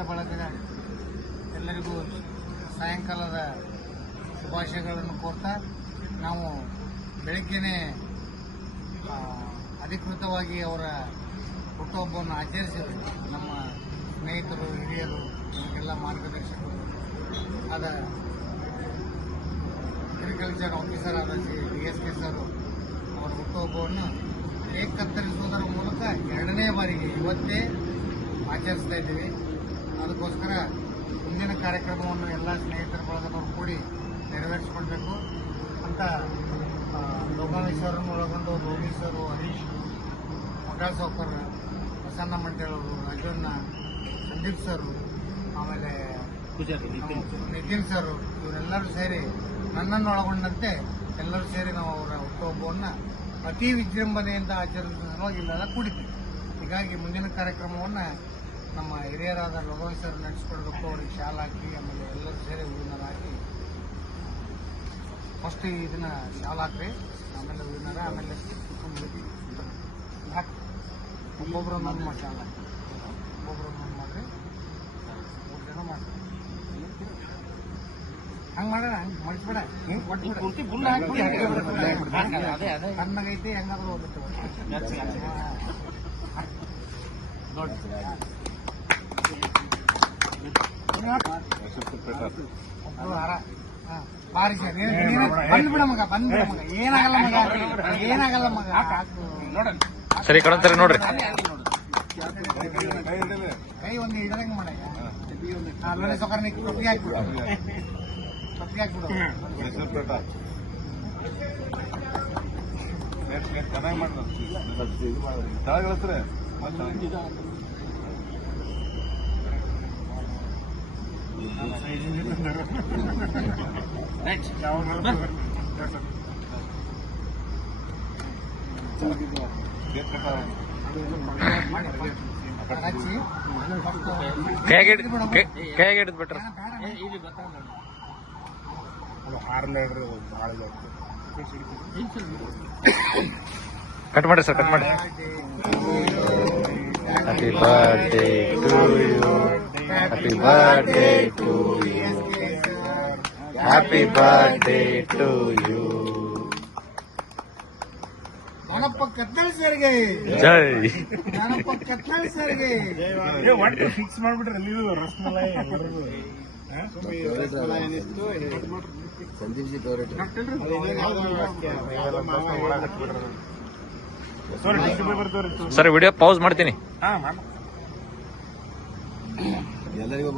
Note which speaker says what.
Speaker 1: ಸ್ನೇಹಿತ ಬಳಗದ ಎಲ್ಲರಿಗೂ ಸಾಯಂಕಾಲದ ಶುಭಾಶಯಗಳನ್ನು ಕೋರ್ತಾ ನಾವು ಬೆಳಗ್ಗೆನೇ ಅಧಿಕೃತವಾಗಿ ಅವರ ಹುಟ್ಟುಹಬ್ಬವನ್ನು ಆಚರಿಸಿದ್ರು ನಮ್ಮ ಸ್ನೇಹಿತರು, ಹಿರಿಯರು, ನಮಗೆಲ್ಲ ಮಾರ್ಗದರ್ಶಕರು ಆದ ಅಗ್ರಿಕಲ್ಚರ್ ಆಫೀಸರ್ ಆದ ಡಿ ಎಸ್ ಪಿ ಸರ್ ಅವರ ಹುಟ್ಟುಹಬ್ಬವನ್ನು ಕೇಕ್ ಕತ್ತರಿಸುವುದರ ಮೂಲಕ ಎರಡನೇ ಬಾರಿಗೆ ಇವತ್ತೇ ಆಚರಿಸ್ತಾ ಇದ್ದೀವಿ. ಅದಕ್ಕೋಸ್ಕರ ಮುಂದಿನ ಕಾರ್ಯಕ್ರಮವನ್ನು ಎಲ್ಲ ಸ್ನೇಹಿತರ ಬಳಗದವರು ಕೂಡಿ ನೆರವೇರಿಸಿಕೊಳ್ಬೇಕು ಅಂತ ಲೋಕಾಮೇಶ್ವರನ್ನು ಒಳಗೊಂಡು ಲೋಗೇಶ್ವರು ಹರೀಶ್ ಮೊಟಾಳ್ ಸೌಕರ್ ಪ್ರಸನ್ನ ಮಂಡೇಳವರು ರಾಜಣ್ಣ ಸಂದೀಪ್ ಸರ್ ಆಮೇಲೆ ನಿತಿನ್ ಸರ್. ಇವರೆಲ್ಲರೂ ಸೇರಿ ನನ್ನನ್ನು ಒಳಗೊಂಡಂತೆ ಎಲ್ಲರೂ ಸೇರಿ ನಾವು ಅವರ ಹುಟ್ಟುಹಬ್ಬವನ್ನು ಅತಿ ವಿಜೃಂಭಣೆಯಿಂದ ಆಚರಿಸಲು ಇಲ್ಲೆಲ್ಲ ಕೂಡಿದ್ದೀವಿ. ಹೀಗಾಗಿ ಮುಂದಿನ ಕಾರ್ಯಕ್ರಮವನ್ನು ನಮ್ಮ ಹಿರಿಯರಾದ ಲೋಗನ್ ಸರ್ ನಡೆಸ್ಕೊಡ್ಬೇಕು ಅವ್ರಿಗೆ ಶಾಲ್ ಹಾಕಿ ಆಮೇಲೆ ಎಲ್ಲರೂ ಸೇರಿ ಹೂವಿನರ ಹಾಕಿ ಫಸ್ಟ್ ಇದನ್ನ ಶಾಲ್ ಹಾಕ್ರಿ ಆಮೇಲೆ ಹೂವಿನರ ಆಮೇಲೆ ಹಾಕಿ ಒಬ್ಬೊಬ್ರು ಒಂದೊಂದು ಮಾಡಿ ಶಾಲ್ ಹಾಕಿ. ಒಬ್ಬೊಬ್ರು ಒಂದೊಂದು ಮಾಡ್ರಿ. ಮೂರು ಜನ ಮಾಡ್ರಿ. ಹಂಗೆ ಮಾಡೋಣ ಹಂಗೆ ಮಡಿಸ್ಬೇಡ ಹಿಂಗ್ ಕೊಟ್ಬಿಡ ಕಣ್ಣಗೈತಿ ಹೆಂಗಾದ್ರೂ ಹೋಗುತ್ತೆ ಒಬ್ರು ಹಾರ ಹಾ, ಬಾರಿ ಸರ್ ಬಂದ್ಬಿಡ ಮಗ ಬಂದ್ಬಿಡ ಮಗ ಏನಾಗಲ್ಲ ಮಗ ಏನಾಗಲ್ಲ ಮಗ.
Speaker 2: ಸರಿ ಕಡಂತಾರೆ ನೋಡ್ರಿ
Speaker 1: ಕೈ ಒಂದು ಹಿಡ್ದಂಗ್ ಮಾಡ ಆಮೇಲೆ ಸೊಕರ್ ನೀ ಟೊಪ್ಪಿಗೆ ಹಾಕ್ಬಿಡು ಟೊಪ್ಪಿಗೆ ಹಾಕ್ಬಿಡು
Speaker 3: ಚೆನ್ನಾಗಿ ಮಾಡ್ತಾರೆ
Speaker 2: ಹಿಡಿದ್ ಬಿಟ್ರ ಕಟ್ ಮಾಡಿ ಸರ್ ಕಟ್ ಮಾಡಿ happy birthday to you happy birthday to you happy birthday to you
Speaker 1: Ganapa ಕತ್ತಲ್ ಸರ್ಗೆ
Speaker 2: ಜೈ
Speaker 1: ಗಣಪ ಕತ್ತಲ್ ಸರ್ಗೆ
Speaker 3: ಫಿಕ್ಸ್ ಮಾಡ್ಬಿಟ್ರೆ ನೀವು ರಸಮಲೈ ಎಲ್ಲರಿಗೂ
Speaker 2: ಸರ್ ವಿಡಿಯೋ ಪೌಸ್ ಮಾಡ್ತೀನಿ.
Speaker 4: ಎಲ್ಲರಿಗೂ